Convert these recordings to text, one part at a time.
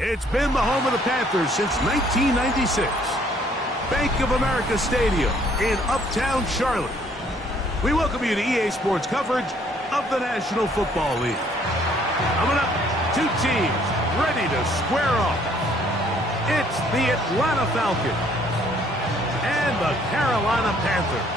It's been the home of the Panthers since 1996. Bank of America Stadium in Uptown Charlotte. We welcome you to EA Sports coverage of the National Football League. Coming up, two teams ready to square off. It's the Atlanta Falcons and the Carolina Panthers.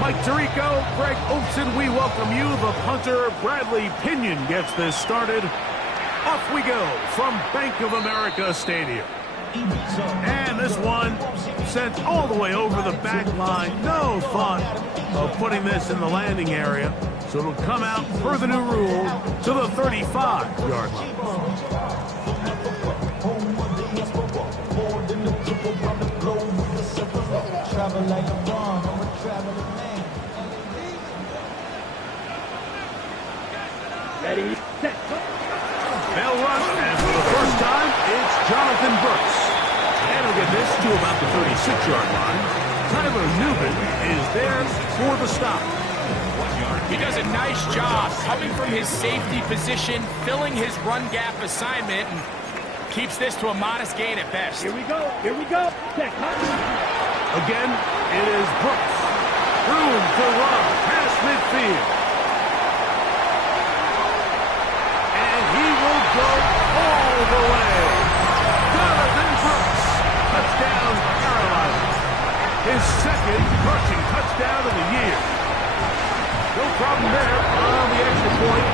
Mike Tirico, Greg Olson, we welcome you. The punter, Bradley Pinion, gets this started. Off we go from Bank of America Stadium. And this one sent all the way over the back line. No thought of putting this in the landing area. So it'll come out per the new rule to the 35-yard line. Ready, set, go. They'll run, and for the first time, it's Jonathan Brooks. And he'll get this to about the 36-yard line. Tyler Newman is there for the stop. He does a nice job coming from his safety position, filling his run gap assignment, and keeps this to a modest gain at best. Here we go, set, cut. Again, it is Brooks. Room to run past midfield. Go all the way. Jonathan Brooks. Touchdown, Carolina. His second rushing touchdown of the year. No problem there on the extra point.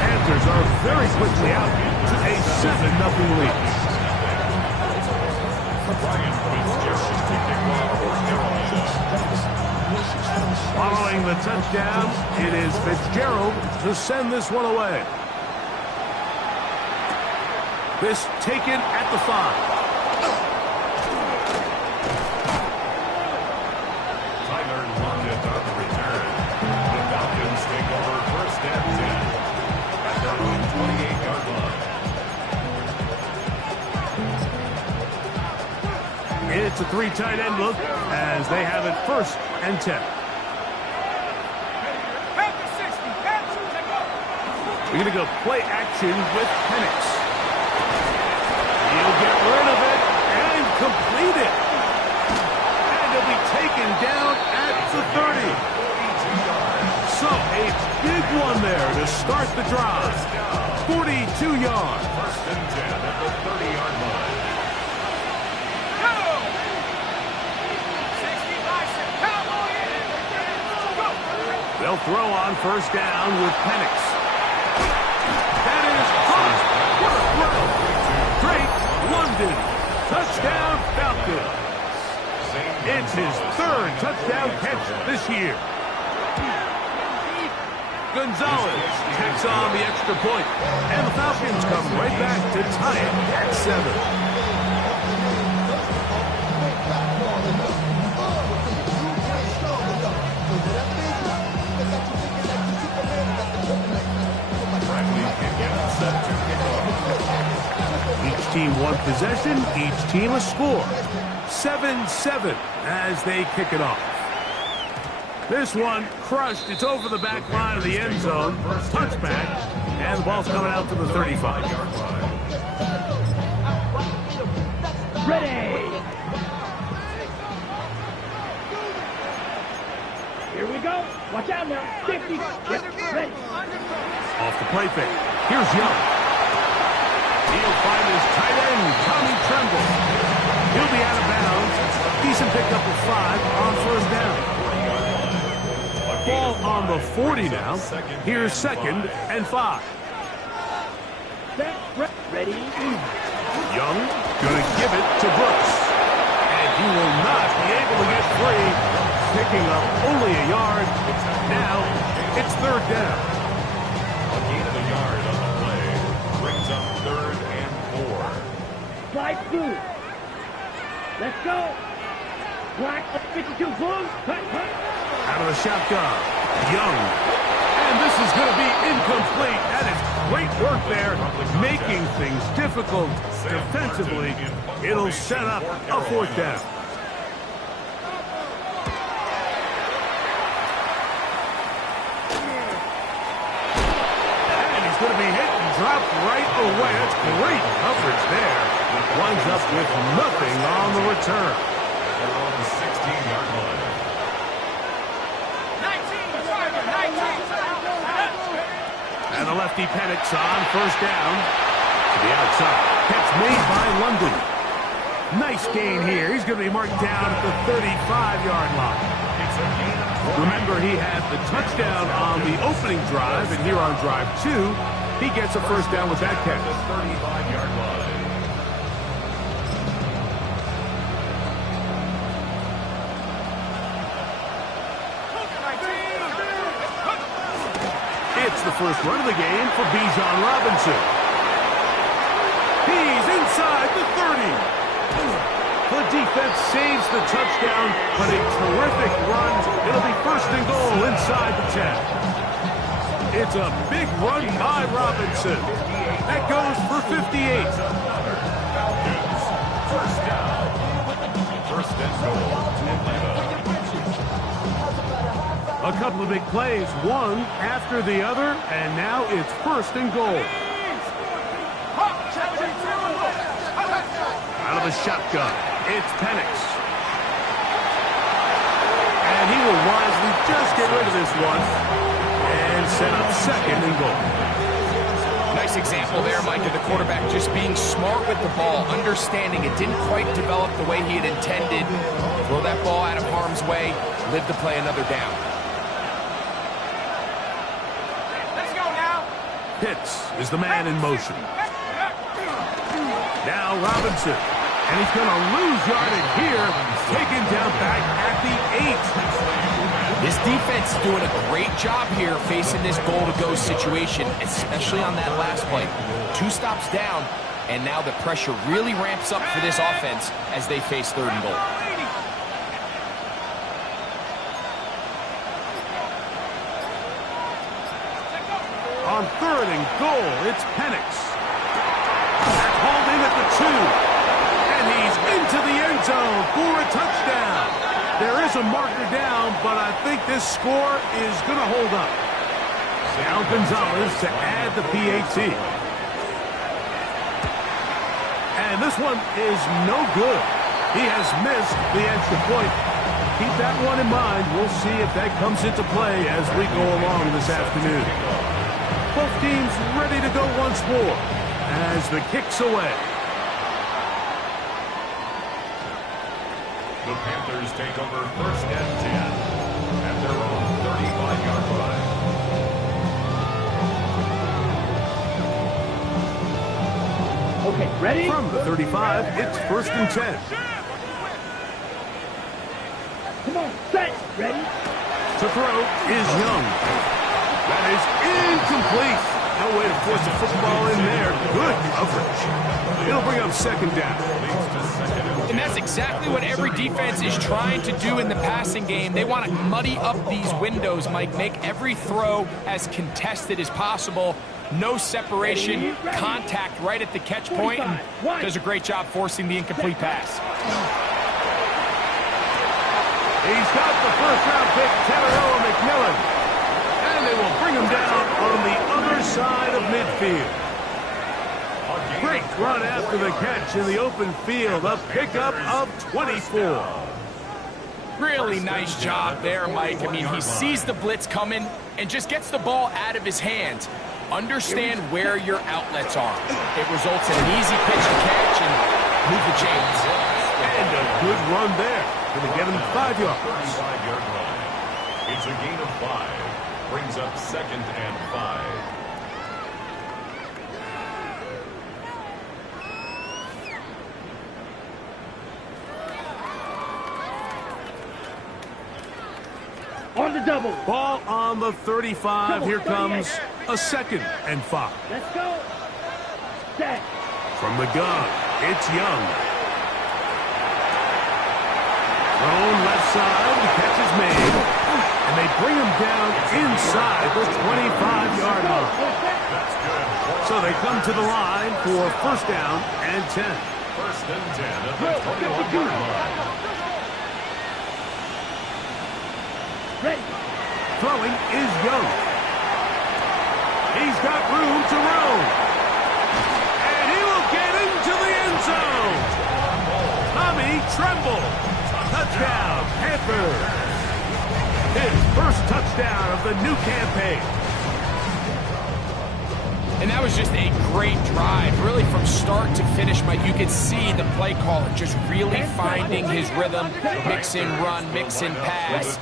Panthers are very quickly out to a 7-0 lead. Following the touchdown, it is Fitzgerald to send this one away. This taken at the 5. Tyler Lockett on the return. The Falcons take over first and 10 at their own 28-yard line. It's a 3 tight end look as they have it first and 10. We're going to go play action with Penix. He'll get rid of it and complete it. And he'll be taken down at the 30. So a big one there to start the drive. 42 yards. First and 10 at the 30-yard line. They'll throw on first down with Penix. That is caught. What a throw. Drake London. Touchdown Falcons. It's his third touchdown catch this year. Gonzalez takes on the extra point, and the Falcons come right back to tie it at 7. Each team one possession, each team a score. 7-7 as they kick it off. This one crushed. It's over the back line of the end zone. Touchback, and the ball's coming out to the 35-yard line. Ready. Here we go. Watch out now. 50. Ready. Off the play fake. Here's Young. He'll find his tight end, Tommy Tremble. He'll be out of bounds. Decent pickup of 5 on first down. Ball on the 40 now. Here's second and 5. Ready. Young going to give it to Brooks. And he will not be able to get free. Picking up only a yard. Now it's third down. A gain of a yard on the play. Brings up third and 4. Slide through. Let's go. Black 52 blue. Out of the shotgun. Young. And this is going to be incomplete. That is great work there. making things difficult defensively. It'll set up a fourth down. And he's going to be hit and dropped right away. That's great coverage there. Winds up with nothing on the return. They're on the 16-yard line. 19. And the lefty Penix on first down to the outside. Catch made by London. Nice gain here. He's going to be marked down at the 35-yard line. Remember, he had the touchdown on the opening drive, and here on drive 2, he gets a first down with that catch. The 35-yard line. It's the first run of the game for Bijan Robinson. He's inside the 30. The defense saves the touchdown, but a terrific run. It'll be first and goal inside the 10. It's a big run by Robinson. That goes for 58. First down. First and goal. A couple of big plays, one after the other, and now it's first and goal. Out of the shotgun, it's Penix. And he will wisely just get rid of this one and set up second and goal. Nice example there, Mike, of the quarterback just being smart with the ball, understanding it didn't quite develop the way he had intended. Throw that ball out of harm's way, live to play another down. Pitts is the man in motion. Now Robinson, and he's going to lose yardage here, taken down back at the 8. This defense is doing a great job here facing this goal-to-go situation, especially on that last play. 2 stops down, and now the pressure really ramps up for this offense as they face third and goal. On third and goal, it's Penix. That's hauled in at the 2. And he's into the end zone for a touchdown. There is a marker down, but I think this score is going to hold up. Now Gonzalez to add the PAT. And this one is no good. He has missed the extra point. Keep that one in mind. We'll see if that comes into play as we go along this afternoon. Both teams ready to go once more as the kick's away. The Panthers take over first and 10 at their own 35-yard line. Okay, ready? From the 35, it's first and 10. Come on, set, ready? To throw is Young. That is incomplete. No way to force the football in there. Good coverage. It'll bring up second down. And that's exactly what every defense is trying to do in the passing game. They want to muddy up these windows, Mike, make every throw as contested as possible. No separation, contact right at the catch point, and does a great job forcing the incomplete pass. He's got the first-round pick, Tannero McMillan. And they will bring him down on the other side of midfield. Great run after the catch in the open field. A pickup of 24. Really nice job there, Mike. I mean, he sees the blitz coming and just gets the ball out of his hands. Understand where your outlets are. It results in an easy pitch to catch and move the chains. And a good run there. Going to get him 5 yards. 35-yard line. It's a gain of 5. Brings up second and 5. On the double. Ball on the 35. Here comes a second and 5. Let's go. Set. From the gun, it's Young. Thrown left side, the catch is made. And they bring him down inside the 25-yard line. That's good. So they come to the line for first down and 10. First and 10 at the 21-yard line. Ready. Throwing is Young. He's got room to roam. And he will get into the end zone. Tommy Tremble. Touchdown, Panthers. His first touchdown of the new campaign. And that was just a great drive. Really from start to finish, Mike, you could see the play caller just really finding his rhythm. Mix in run, mix in pass.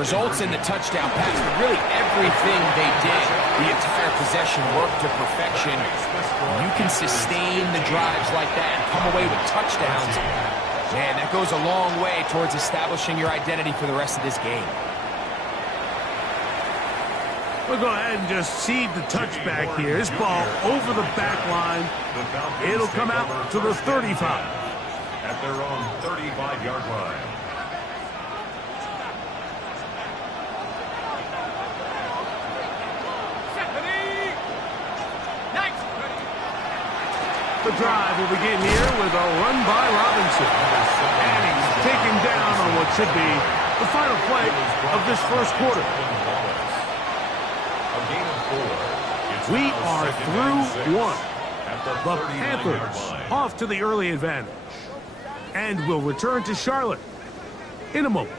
Results in the touchdown pass. But really everything they did, the entire possession worked to perfection. You can sustain the drives like that and come away with touchdowns. Man, that goes a long way towards establishing your identity for the rest of this game. We'll go ahead and just seed the touchback here. This ball over the back line. It'll come out to the 35. At their own 35-yard line. The drive will begin here with a run by Robinson. And he's taken down on what should be the final play of this first quarter. We are through one. The Panthers off to the early advantage. And will return to Charlotte in a moment.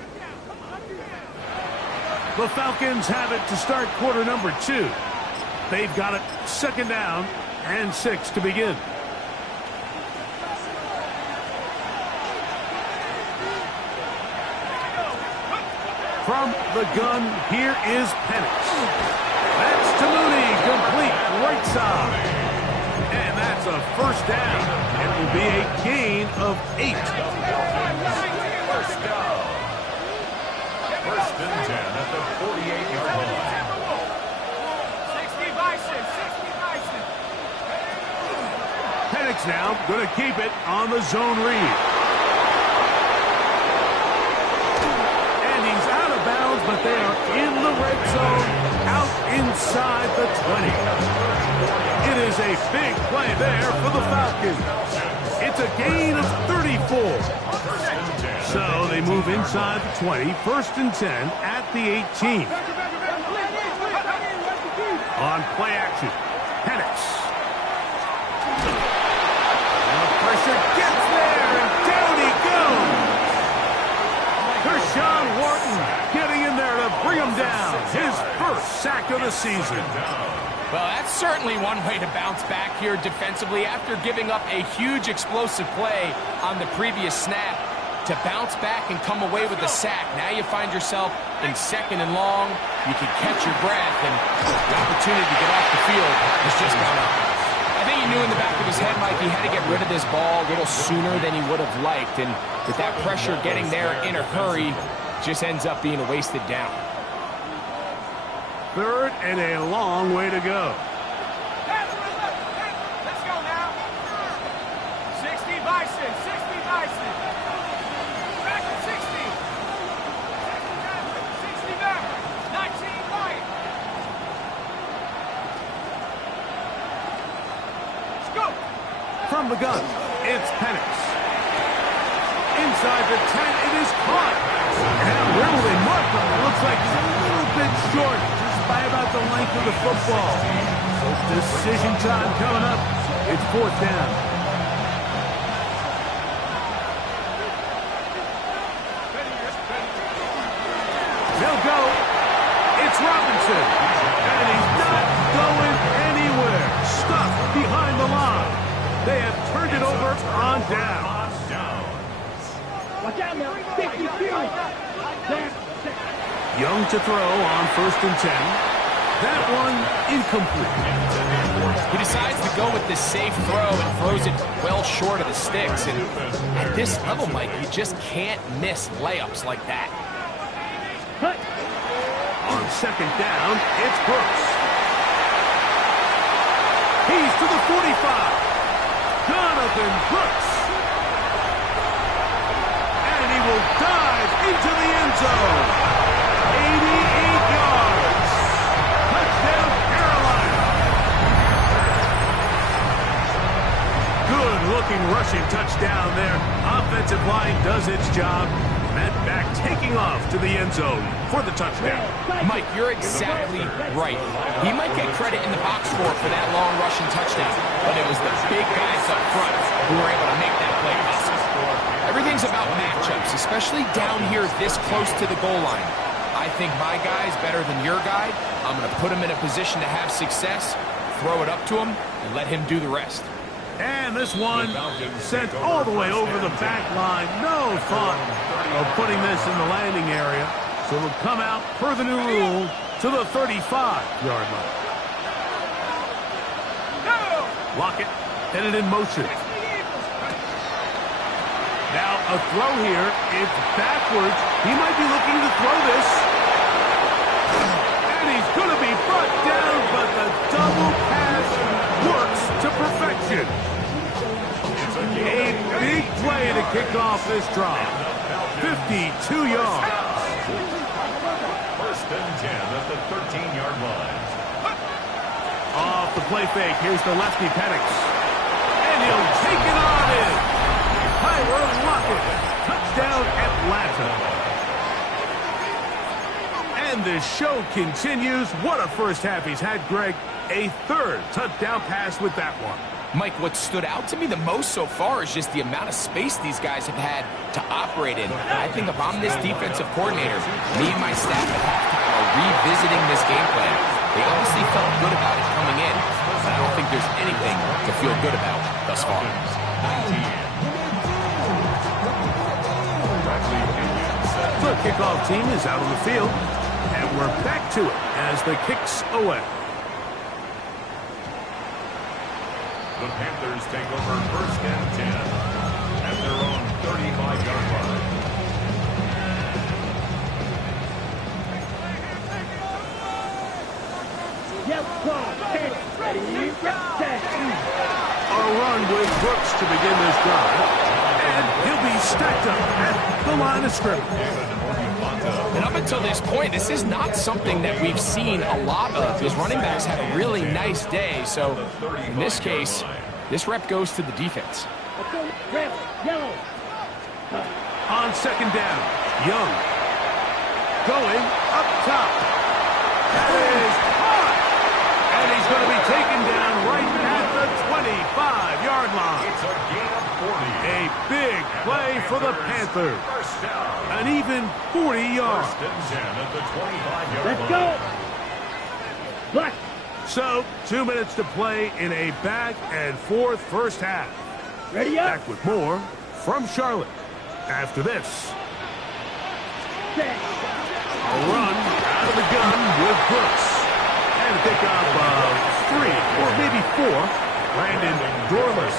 The Falcons have it to start quarter number 2. They've got it second down and 6 to begin. From the gun, here is Penix. That's to Mooney, complete right side. And that's a first down. It will be a gain of 8. First down. First and 10 at the 48-yard line. 60 Bison, 60 Bison. Penix now going to keep it on the zone read. And he's out of bounds, but they are in the red zone. Out inside the 20. It is a big play there for the Falcons. It's a gain of 34. So they move inside the 20. First and 10 at the 18. On play action, Penix. The pressure gets there, and down he goes. Kershawn Wharton getting in there to bring him down. His first sack of the season. Well, that's certainly one way to bounce back here defensively after giving up a huge explosive play on the previous snap. To bounce back and come away with a sack. Now you find yourself in second and long. You can catch your breath, and the opportunity to get off the field has just gone up. I think he knew in the back of his head, Mike, he had to get rid of this ball a little sooner than he would have liked. And with that pressure getting there in a hurry, just ends up being a wasted down. Third and a long way to go. Let's go now. 60 Bison, 60 Bison. Back to 60. 60 back. 19 right. Let's go. From the gun, it's Penix. Inside the 10, it is caught. And where will they mark him? It looks like he's a little bit short, just by about the length of the football. So decision time coming up. It's fourth down. They'll go. It's Robinson. And he's not going anywhere. Stuck behind the line. They have turned it over on down. Watch out now. 52. Young to throw on first and 10. That one incomplete. He decides to go with this safe throw and throws it well short of the sticks. And at this level, Mike, you just can't miss layups like that. On second down, it's Brooks. He's to the 45. Jonathan Brooks. And he will dive into the end zone. 88 yards. Touchdown, Carolina. Good-looking rushing touchdown there. Offensive line does its job. That back taking off to the end zone for the touchdown. Mike, you're exactly right. He might get credit in the box score for that long rushing touchdown, but it was the big guys up front who were able to make that play possible. Everything's about matchups, especially down here this close to the goal line. I think my guy's better than your guy. I'm going to put him in a position to have success, throw it up to him, and let him do the rest. And this one sent all the way over the back line. No thought of putting this in the landing area. So it'll come out per the new rule to the 35-yard line. Lockett headed in motion. Now a throw here. It's backwards. He might be looking to throw this. And he's going to be brought down, but the double pass works to perfection. A big play to kick off this drive. 52 yards. First and 10 at the 13-yard line. Off the play fake. Here's the lefty Penix. And he'll take it on in. Tyler Lockett. Touchdown Atlanta. And the show continues. What a first half he's had, Greg. A third touchdown pass with that one. Mike, what stood out to me the most so far is just the amount of space these guys have had to operate in. I think if I'm this defensive coordinator, me and my staff at halftime are revisiting this game plan. They obviously felt good about it coming in, but I don't think there's anything to feel good about thus far. The kickoff team is out on the field, and we're back to it as the kick's away. The Panthers take over first and 10 at their own 35-yard line. A run with Brooks to begin this drive. And he'll be stacked up at the line of scrimmage. And up until this point, this is not something that we've seen a lot of. His running backs had a really nice day. So in this case, this rep goes to the defense. On second down, Young going up top. That is caught. And he's going to be taken down right at the 25-yard line. It's a gain of 40. A big play for the Panthers. First down. An even 40 yards. First and 10 at the 25-yard Let's line. go. Black. So, 2 minutes to play in a back-and-forth first half. Ready up. Back with more from Charlotte after this. Set. A run out of the gun with Brooks. And a pickup of 3 or maybe 4. Brandon Dorless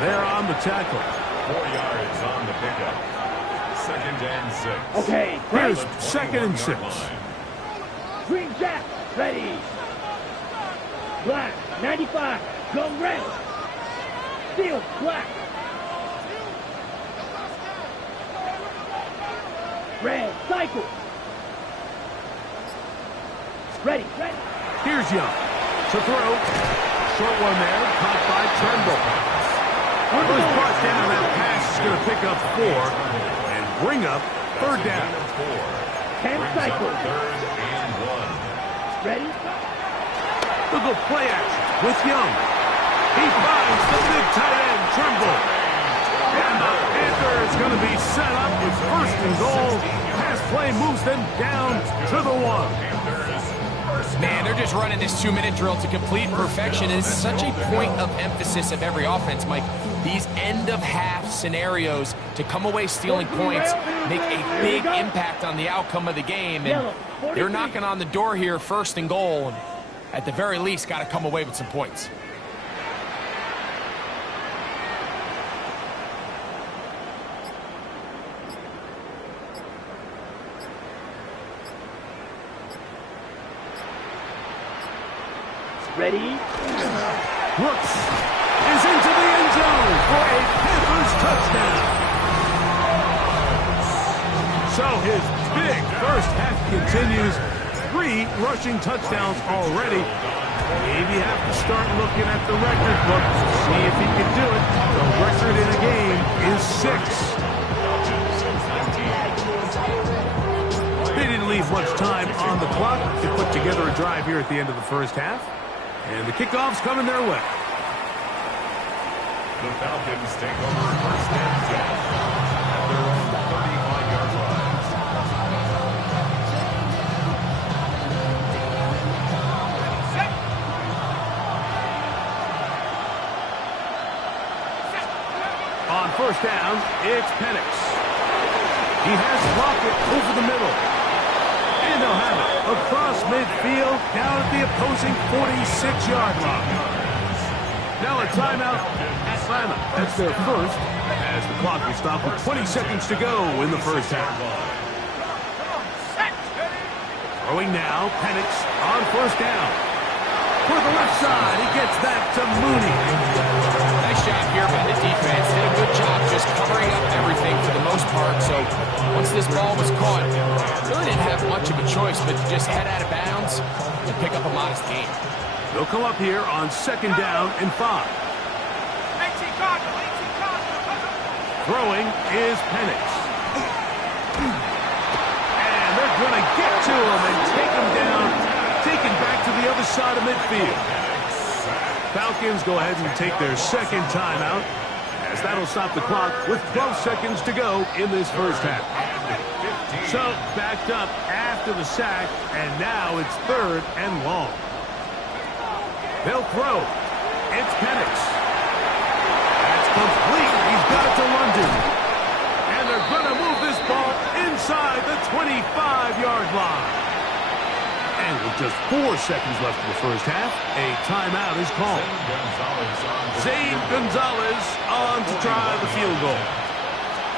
there on the tackle. 4 yards on the pickup. Second and 6. Okay. Here's Ready. second and 6. Green Jack. Ready. Black. 95. Go red. Steel. Black. Red. Cycle. Ready. Ready. Here's Young to throw. Short one there, caught by Tremble. It was brought down. That pass is going to pick up 4 and bring up third down. 10 cycle. Third and 1. Ready. Look at play action with Young. He finds the big tight end, Tremble. And the Panthers going to be set up with first and goal. Pass play moves them down to the 1. Man, they're just running this 2-minute drill to complete perfection. And it's such a point of emphasis of every offense, Mike. These end-of-half scenarios to come away stealing points make a big impact on the outcome of the game. And they're knocking on the door here, first and goal. And at the very least, got to come away with some points. Ready. Brooks is into the end zone for a Panthers touchdown. So his big first half continues 3 rushing touchdowns already. Maybe have to start looking at the record book to see if he can do it. The record in a game is 6. They didn't leave much time on the clock to put together a drive here at the end of the first half. And the kickoff's coming their way. The Falcons take over first and 10 at their own 35-yard line. On first down, it's Penix. He has Lockett over the middle. And they'll have it across midfield down at the opposing 46-yard line. Now a timeout, Atlanta. That's their first, as the clock will stop with 20 seconds to go in the first half. Throwing now, Penix on first down. For the left side, he gets that to Mooney. Nice job here by the defense. Did a good job just covering up everything for the most part. So once this ball was caught, really didn't have much of a choice but to just head out of bounds and pick up a modest gain. They'll come up here on second down and 5. Throwing is Penix. And they're going to get to him and take him down, taken back to the other side of midfield. Falcons go ahead and take their second timeout, as that'll stop the clock with 12 seconds to go in this first half. So backed up after the sack, and now it's third and long. They'll throw. It's Penix. That's complete. He's got it to London. And they're going to move this ball inside the 25-yard line. And with just 4 seconds left in the first half, a timeout is called. Zane Gonzalez on to try the field goal.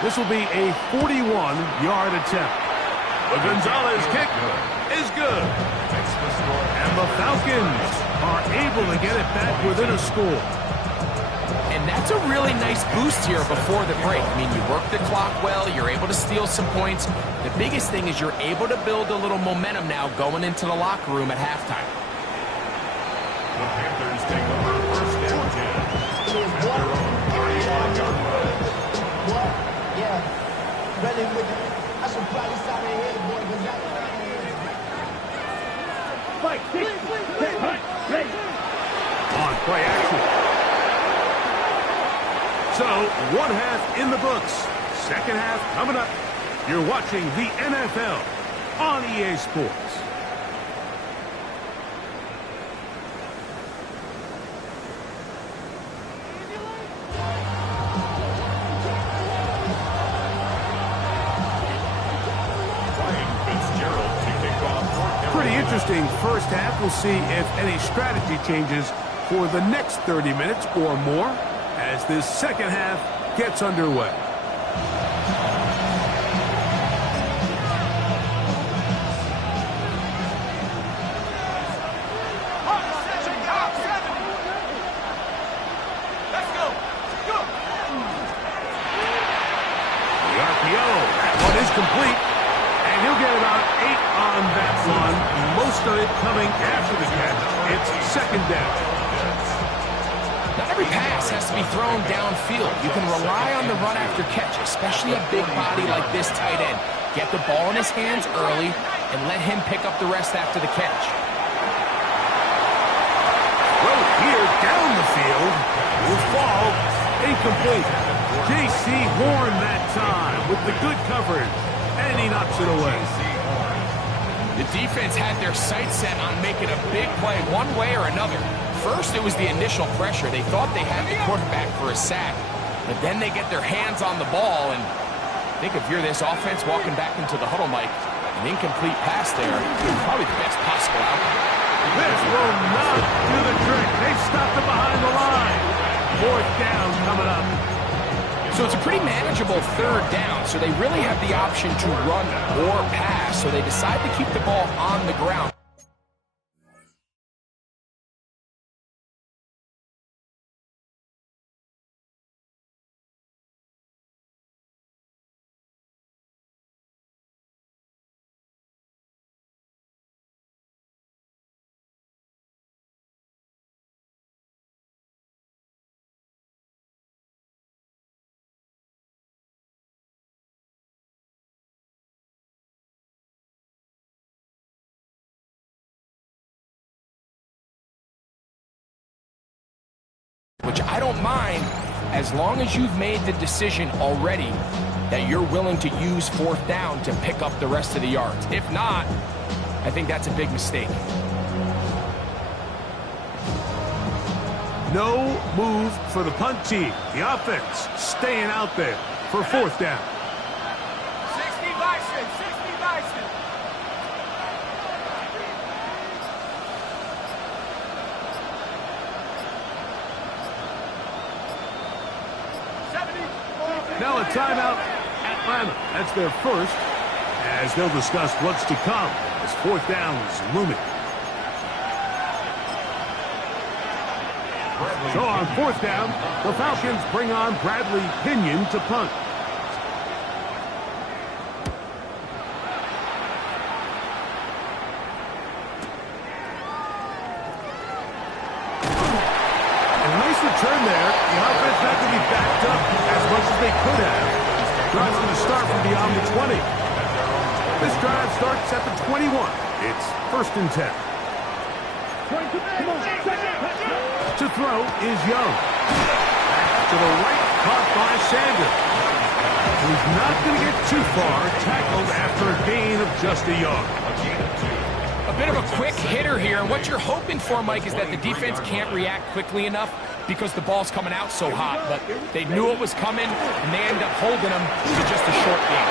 This will be a 41-yard attempt. The Gonzalez kick is good. And the Falcons are able to get it back within a score. And that's a really nice boost here before the break. I mean, you work the clock well, you're able to steal some points. The biggest thing is you're able to build a little momentum now going into the locker room at halftime. The Panthers take over first and 10 at their own 35-yard line. What? Yeah. Ready with it. I should probably sign in here, boy, because I Fight, on play action. So, one half in the books. Second half coming up. You're watching the NFL on EA Sports. Pretty interesting first half. We'll see if any strategy changes for the next 30 minutes or more as this second half gets underway. Let's go. Go. The RPO, that one is complete. And he'll get about 8 on that one. Most of it coming after the catch. It's second down. Not every pass has to be thrown downfield. You can rely on the run after catch, especially a big body like this tight end. Get the ball in his hands early and let him pick up the rest after the catch. Well, here down the field will fall incomplete. J.C. Horn that time with the good coverage, and he knocks it away. The defense had their sights set on making a big play one way or another. First, it was the initial pressure. They thought they had the quarterback for a sack, but then they get their hands on the ball, and I think if you're this offense walking back into the huddle, Mike, an incomplete pass there, probably the best possible outcome. This will not do the trick. They stopped it behind the line. Fourth down coming up. So it's a pretty manageable third down, so they really have the option to run or pass, so they decide to keep the ball on the ground. don't mind as long as you've made the decision already that you're willing to use 4th down to pick up the rest of the yards. If not, I think that's a big mistake. No move for the punt team. The offense staying out there for 4th down. 60 Bison, 60 Bison. Now a timeout, Atlanta. That's their first, as they'll discuss what's to come as 4th down is looming. So on 4th down, the Falcons bring on Bradley Pinion to punt. And a nice return there. The offense not going to be backed up as much as they could have. Drive's going to start from beyond the 20. This drive starts at the 21. It's 1st and 10. To throw is Young. To the right, caught by Sanders. He's not going to get too far, tackled after a gain of just a yard. A bit of a quick hitter here, and what you're hoping for, Mike, is that the defense can't react quickly enough because the ball's coming out so hot. But they knew it was coming, and they end up holding them to just a short gain.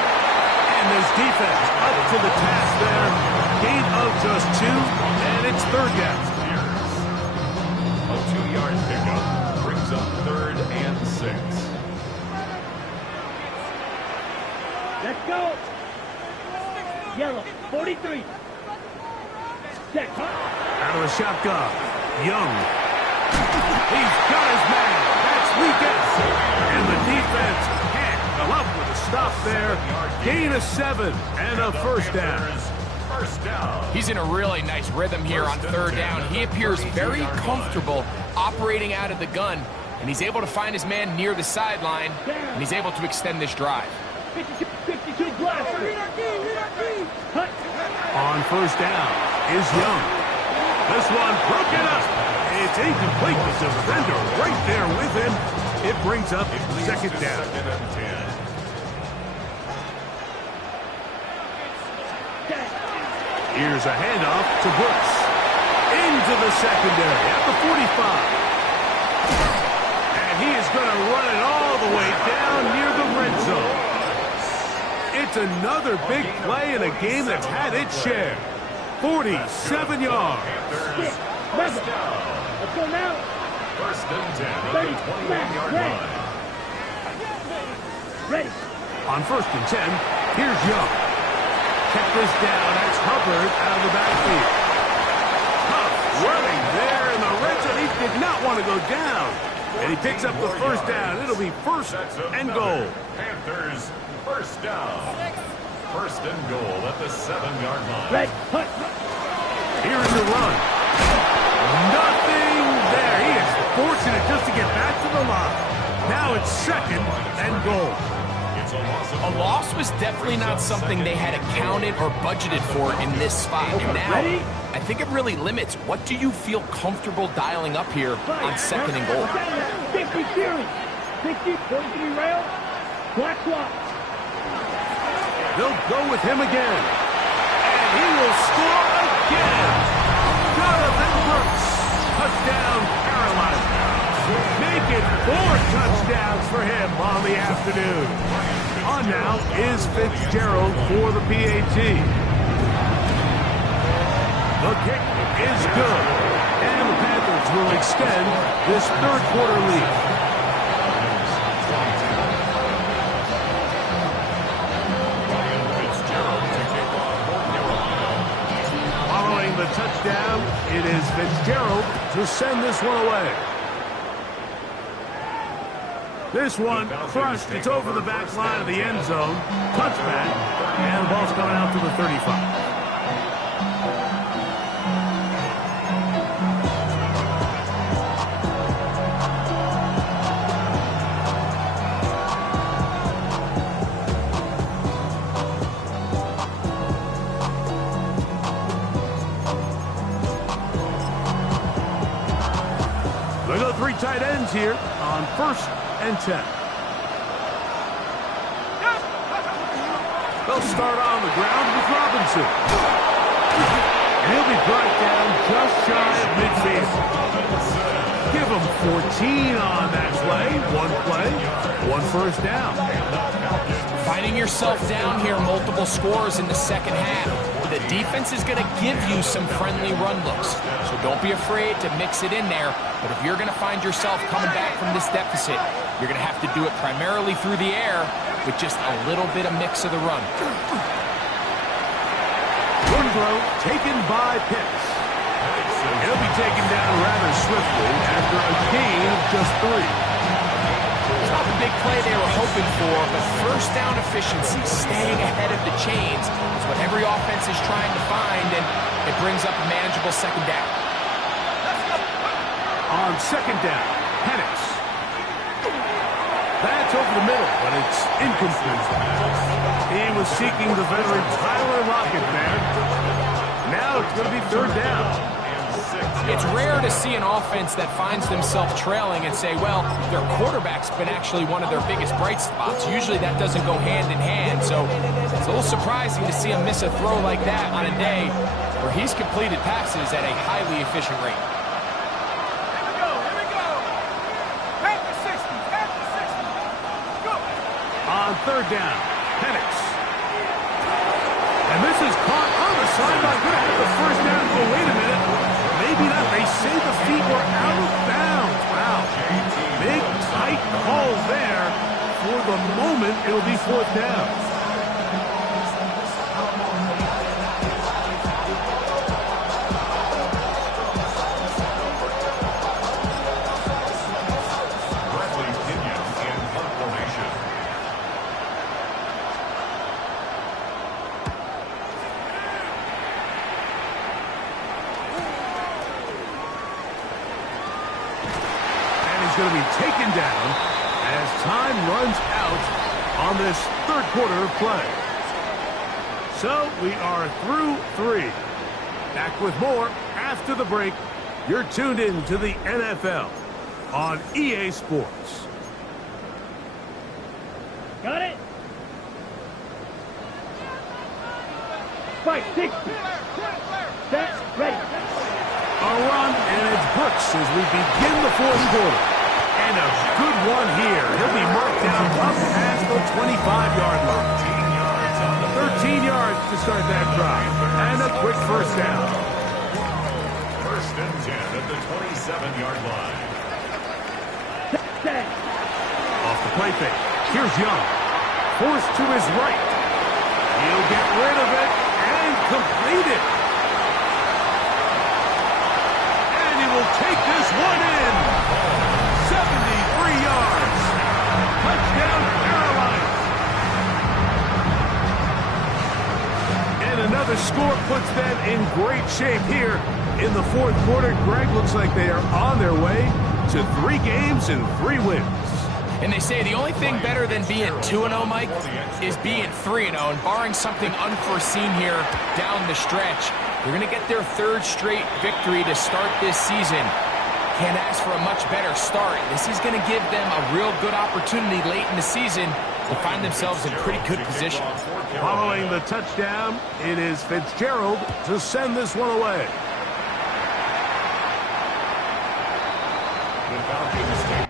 And this defense up to the task there. Gain of just 2, and it's 3rd down. A 2-yard pickup brings up 3rd and 6. Let's go. Yellow, 43. Check. Out of the shotgun, Young. He's got his man. That's weakest. And the defense can't come up with a stop there. Gain of 7 and a 1st down. He's in a really nice rhythm here on 3rd down. He appears very comfortable operating out of the gun, and he's able to find his man near the sideline, and he's able to extend this drive. 52 blaster. On 1st down is Young. This one broken up. It's incomplete. The defender right there with him. It brings up 2nd down. Here's a handoff to Brooks. Into the secondary at the 45. And he is going to run it all the way down near the red zone. It's another big play in a game that's had its share. 47 yards. Let's go now. 1st and 10 at the 28-yard line. Ready. On 1st and 10, here's Young. Check this down. That's Hubbard out of the backfield. Huff running there in the red zone. He did not want to go down. And he picks up the 1st down. It'll be 1st and goal. Panthers 1st down. 1st and goal at the 7-yard line. Ready. Hunt. Here's the run. Nothing there. He is fortunate just to get back to the line. Now it's 2nd and goal. A loss was definitely not something they had accounted or budgeted for in this spot. And now, I think it really limits. What do you feel comfortable dialing up here on 2nd and goal? 50 series. 60, 43 rail. Black clock. They'll go with him again. And he will score again. Jonathan Brooks. Touchdown, Carolina. Make it 4 touchdowns for him on the afternoon. On now is Fitzgerald for the PAT. The kick is good. And the Panthers will extend this 3rd quarter lead. Following the touchdown, it is Fitzgerald to send this one away. This one crushed. It's over the back line of the end zone. Touchback. And the ball's coming out to the 35. They go three tight ends here on 1st and 10. They'll start on the ground with Robinson. And he'll be brought down just shy of midfield. Give him 14 on that play. One first down. Finding yourself down here, multiple scores in the second half. The defense is going to give you some friendly run looks, so don't be afraid to mix it in there. But if you're going to find yourself coming back from this deficit, you're going to have to do it primarily through the air with just a little bit of mix of the run. One throw taken by Pitts. He'll be taken down rather swiftly after a gain of just 3. It's not the big play they were hoping for, but first down efficiency, staying ahead of the chains, is what every offense is trying to find, and it brings up a manageable second down. On second down, Penix. That's over the middle, but it's incomplete. He was seeking the veteran Tyler Lockett there. Now it's going to be third down. It's rare to see an offense that finds themselves trailing and say, well, their quarterback's been actually one of their biggest bright spots. Usually that doesn't go hand in hand, so it's a little surprising to see him miss a throw like that on a day where he's completed passes at a highly efficient rate. Here we go. Panthers 60, Panthers 60. Go. On third down, Penix. And this is caught on the sideline. Going to have the first down. Oh, wait a minute. Maybe not. They say the feet were out of bounds. Wow. Big, tight call there. For the moment, it'll be fourth down. Bradley Pinion in punt formation. Going to be taken down as time runs out on this third quarter of play. So we are through 3. Back with more after the break. You're tuned in to the NFL on EA Sports. Got it? Spike, 60. Set, ready. A run, and it's Brooks as we begin the fourth quarter. And a good one here. He'll be marked down up past the 25-yard line. 13 yards to start that drive. And a quick first down. First and 10 at the 27-yard line. Off the play fake. Here's Young. Forced to his right. He'll get rid of it and complete it. And he will take this one in. 73 yards. Touchdown, Carolina. And another score puts them in great shape here in the fourth quarter. Greg, looks like they are on their way to 3 games and 3 wins. And they say the only thing better than being 2-0, Mike, is being 3-0. And barring something unforeseen here down the stretch, they're going to get their 3rd straight victory to start this season. Can't ask for a much better start. This is going to give them a real good opportunity late in the season to find themselves in pretty good position. Following the touchdown, it is Fitzgerald to send this one away. The Falcons take